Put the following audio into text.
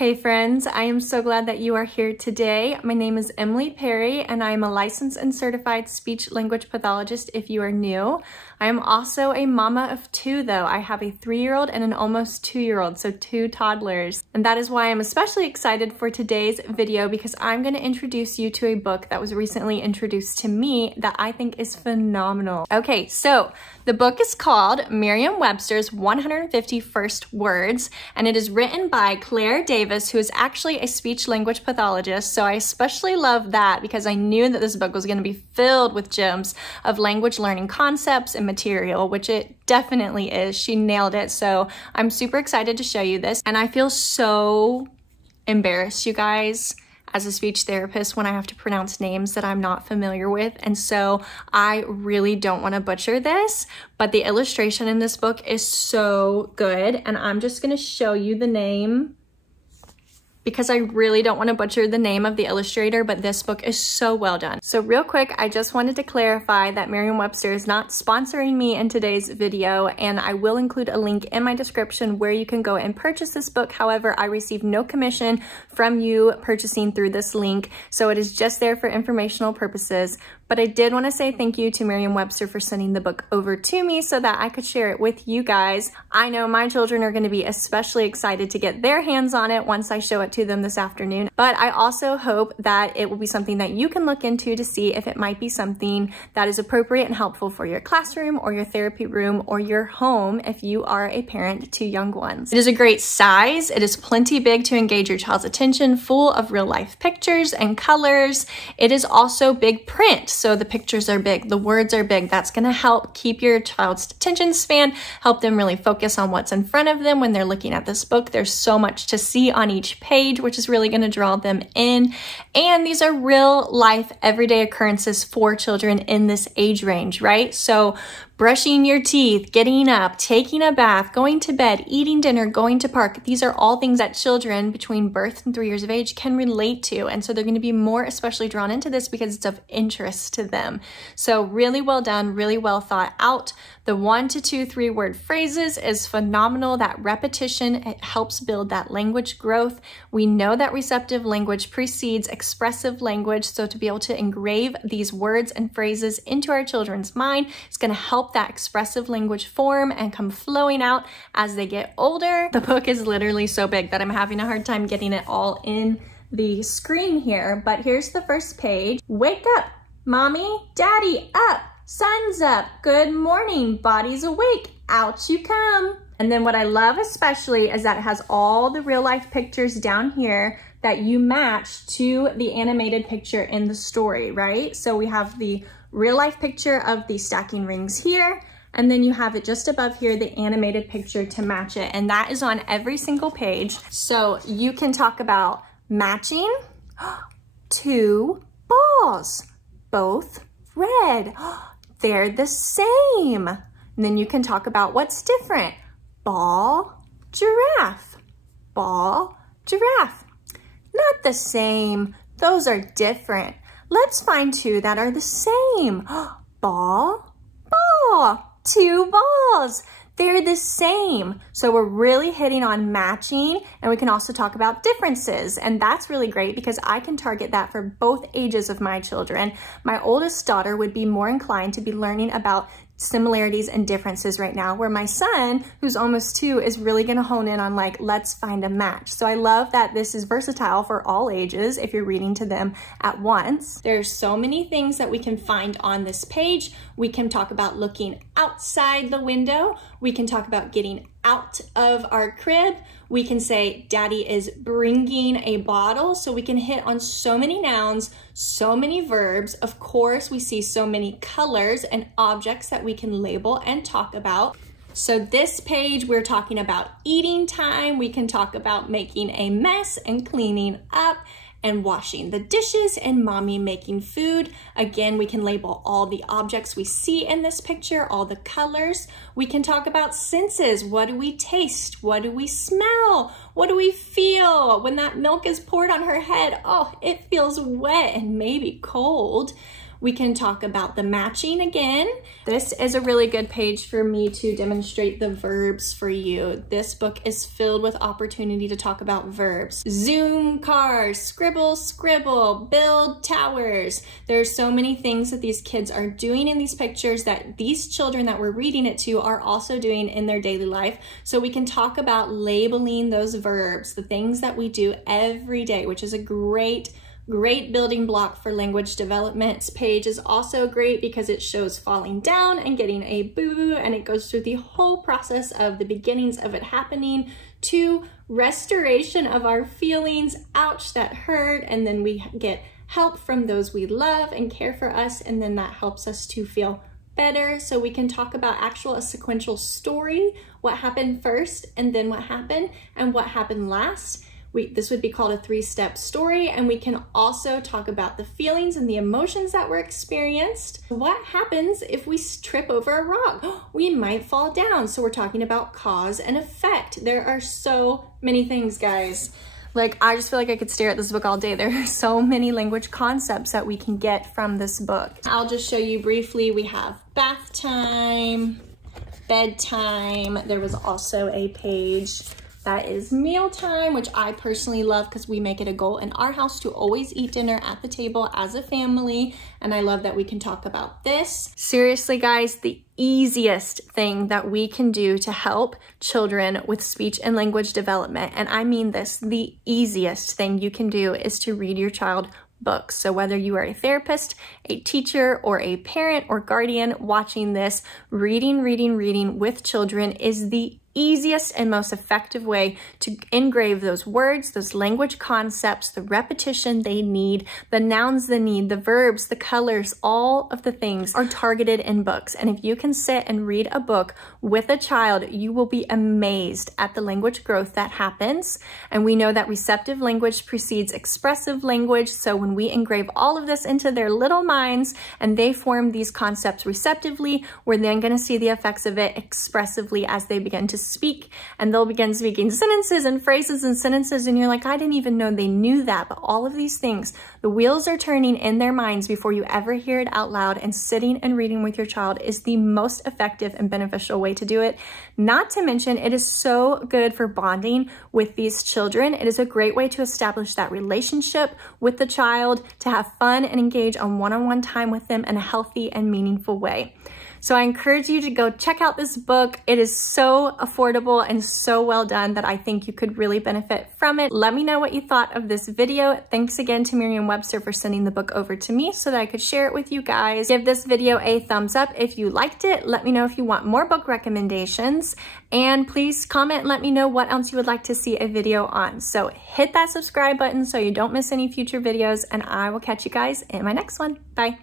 Hey friends, I am so glad that you are here today. My name is Emily Perry and I am a licensed and certified speech-language pathologist if you are new. I am also a mama of two though. I have a 3-year-old and an almost 2-year-old, so 2 toddlers. And that is why I'm especially excited for today's video because I'm going to introduce you to a book that was recently introduced to me that I think is phenomenal. Okay, so the book is called Merriam-Webster's 150 First Words, and it is written by Claire Davis, who is actually a speech-language pathologist. So I especially love that because I knew that this book was going to be filled with gems of language learning concepts and material, which it definitely is. She nailed it. So I'm super excited to show you this. And I feel so embarrassed, you guys, as a speech therapist when I have to pronounce names that I'm not familiar with. And so I really don't want to butcher this, but the illustration in this book is so good. And I'm just going to show you the name because I really don't want to butcher the name of the illustrator, but this book is so well done. So real quick, I just wanted to clarify that Merriam-Webster is not sponsoring me in today's video, and I will include a link in my description where you can go and purchase this book. However, I receive no commission from you purchasing through this link, so it is just there for informational purposes. But I did want to say thank you to Merriam-Webster for sending the book over to me so that I could share it with you guys. I know my children are going to be especially excited to get their hands on it once I show it to them this afternoon. But I also hope that it will be something that you can look into to see if it might be something that is appropriate and helpful for your classroom or your therapy room or your home if you are a parent to young ones. It is a great size. It is plenty big to engage your child's attention, full of real life pictures and colors. It is also big print. So the pictures are big, the words are big. That's going to help keep your child's attention span, help them really focus on what's in front of them when they're looking at this book. There's so much to see on each page, which is really going to draw them in. And these are real life, everyday occurrences for children in this age range, right? So brushing your teeth, getting up, taking a bath, going to bed, eating dinner, going to park. These are all things that children between birth and 3 years of age can relate to. And so they're going to be more especially drawn into this because it's of interest to them. So really well done, really well thought out. The 1 to 2, 3 word phrases is phenomenal. That repetition, it helps build that language growth. We know that receptive language precedes expressive language. So to be able to engrave these words and phrases into our children's mind is going to help that expressive language form and come flowing out as they get older. The book is literally so big that I'm having a hard time getting it all in the screen here, but here's the first page. Wake up, mommy, daddy, up, sun's up, good morning, body's awake, out you come. And then what I love especially is that it has all the real life pictures down here that you match to the animated picture in the story, right? So we have the real life picture of the stacking rings here, and then you have it just above here, the animated picture to match it. And that is on every single page. So you can talk about matching 2 balls, both red. They're the same. And then you can talk about what's different. Ball, giraffe, ball, giraffe. Not the same, those are different. Let's find 2 that are the same. Ball, ball, 2 balls. They're the same. So we're really hitting on matching, and we can also talk about differences. And that's really great because I can target that for both ages of my children. My oldest daughter would be more inclined to be learning about similarities and differences right now, where my son, who's almost 2, is really gonna hone in on like, let's find a match. So I love that this is versatile for all ages if you're reading to them at once. There's so many things that we can find on this page. We can talk about looking outside the window. We can talk about getting out of our crib. We can say daddy is bringing a bottle. So we can hit on so many nouns, so many verbs. Of course, we see so many colors and objects that we can label and talk about. So this page, we're talking about eating time. We can talk about making a mess and cleaning up and washing the dishes and mommy making food. Again, we can label all the objects we see in this picture, all the colors. We can talk about senses. What do we taste? What do we smell? What do we feel? When that milk is poured on her head, oh, it feels wet and maybe cold. We can talk about the matching again. This is a really good page for me to demonstrate the verbs for you. This book is filled with opportunity to talk about verbs. Zoom cars, scribble, scribble, build towers. There are so many things that these kids are doing in these pictures that these children that we're reading it to are also doing in their daily life. So we can talk about labeling those verbs, the things that we do every day, which is a great building block for language development. This page is also great because it shows falling down and getting a boo-boo, and it goes through the whole process of the beginnings of it happening to restoration of our feelings, ouch, that hurt, and then we get help from those we love and care for us, and then that helps us to feel better. So we can talk about a sequential story, what happened first and then what happened and what happened last. This would be called a 3-step story, and we can also talk about the feelings and the emotions that were experienced. What happens if we trip over a rock? We might fall down. So we're talking about cause and effect. There are so many things, guys. Like, I just feel like I could stare at this book all day. There are so many language concepts that we can get from this book. I'll just show you briefly. We have bath time, bedtime. There was also a page that is mealtime, which I personally love because we make it a goal in our house to always eat dinner at the table as a family. And I love that we can talk about this. Seriously, guys, the easiest thing that we can do to help children with speech and language development, and I mean this, the easiest thing you can do is to read your child books. So whether you are a therapist, a teacher, or a parent or guardian watching this, reading with children is the easiest and most effective way to engrave those words, those language concepts, the repetition they need, the nouns they need, the verbs, the colors, all of the things are targeted in books. And if you can sit and read a book with a child, you will be amazed at the language growth that happens. And we know that receptive language precedes expressive language. So when we engrave all of this into their little minds and they form these concepts receptively, we're then going to see the effects of it expressively as they begin to speak, and they'll begin speaking sentences and phrases and sentences, and you're like, I didn't even know they knew that. But all of these things, the wheels are turning in their minds before you ever hear it out loud, and sitting and reading with your child is the most effective and beneficial way to do it. Not to mention, it is so good for bonding with these children. It is a great way to establish that relationship with the child, to have fun and engage on one-on-one time with them in a healthy and meaningful way. So I encourage you to go check out this book. It is so affordable and so well done that I think you could really benefit from it. Let me know what you thought of this video. Thanks again to Merriam-Webster for sending the book over to me so that I could share it with you guys. Give this video a thumbs up if you liked it. Let me know if you want more book recommendations, and please comment and let me know what else you would like to see a video on. So hit that subscribe button so you don't miss any future videos, and I will catch you guys in my next one. Bye.